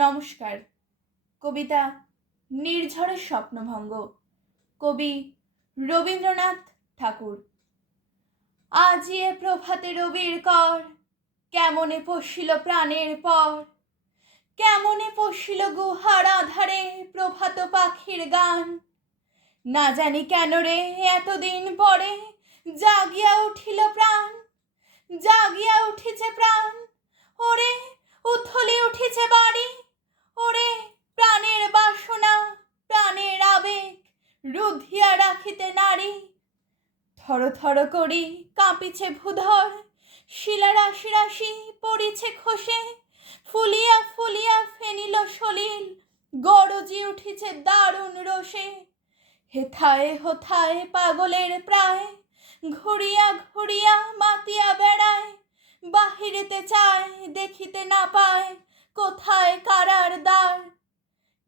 নমস্কার। কবিতা নির্ঝরের স্বপ্নভঙ্গ, কবি রবীন্দ্রনাথ ঠাকুর। আজি এ প্রভাতে রবির কর, কেমনে পশিল প্রাণের পর, কেমনে পশিল গুহার আধারে প্রভাত পাখির গান। না জানি কেন রে এতদিন পরে জাগিয়া উঠিল প্রাণ, জাগিয়া উঠিছে প্রাণ। ওরে উথলি উঠিছে বাড়ি, ওরে প্রাণের বাসনা, প্রাণের আবেগ রুধিয়া রাখিতে নারী। থর থর করি কাঁপিছে ভূধর, শিলা রাশি রাশি পড়িছে খসে, ফুলিয়া ফুলিয়া ফেনিল সলিল, গরজি উঠিছে দারুণ রোষে। হেথায় হোথায় পাগলের প্রায়, ঘুরিয়া ঘুরিয়া মাতিয়া বেড়ায়, বাহিরেতে চায় দেখিতে না পায় কোথায় কারার দ্বার।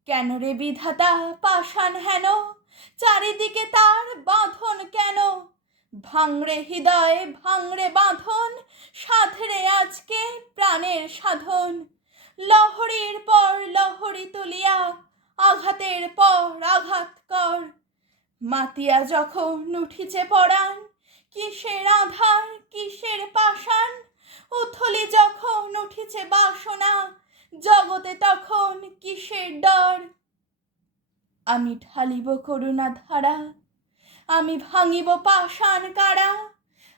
কেন রে বিধাতা পাষাণ হেন, চারিদিকে তার বাঁধন কেন? ভাঙড়ে হৃদয় ভাঙড়ে বাঁধন, সাধরে আজকে প্রাণের সাধন। লহরীর পর লহরী তুলিয়া আঘাতের পর আঘাত কর। মাতিয়া যখন উঠিছে পরাণ, কিসের আধার কিসের পাষাণ। উথলি যখন উঠিছে বাসনা, জগতে তখন কিসের ডর। আমি ঢালিব করুণা ধারা, আমি ভাঙিব পাষাণ কারা।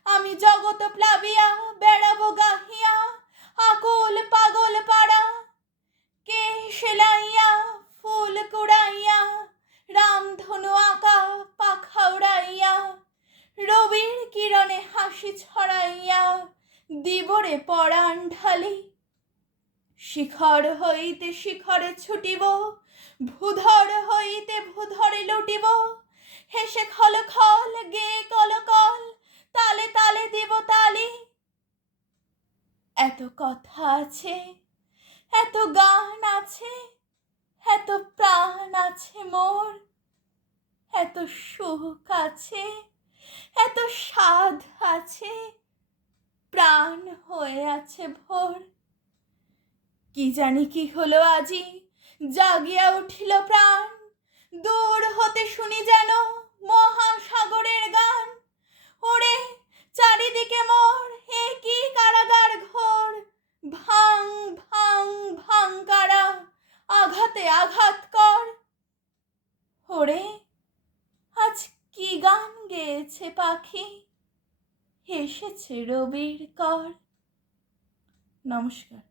আমি জগৎ প্লাবিয়া বেড়াবো গাহিয়া আকুল পাগল পাড়া। কে সেলাইয়া ফুল কুড়াইয়া, রামধনু আঁকা পাখা উড়াইয়া, রবির কিরণে হাসি ছড়াইয়া দিবরে পরাণ ঢালি। শিখর হইতে শিখরে ছুটিব, ভূধর হইতে ভূধরে লুটিব, হেসে খল খল গে কল কল, তালে তালে দিব তালি। এত কথা আছে, এত গান আছে, এত প্রাণ আছে মোর, এত সুখ আছে, এত সাধ আছে, প্রাণ হয়ে আছে ভোর। কি জানি কি হলো আজি, জাগিয়া উঠিল প্রাণ। দূর হতে শুনি যেন মহাসাগরের গান। ওরে চারিদিকে মোর এ কি কারাগার ঘোর, ভাঙ ভাঙ ভাঙ কারা, আঘাতে আঘাত কর। ওরে আজ কি গান গেয়েছে পাখি, এসেছে রবির কর। নমস্কার।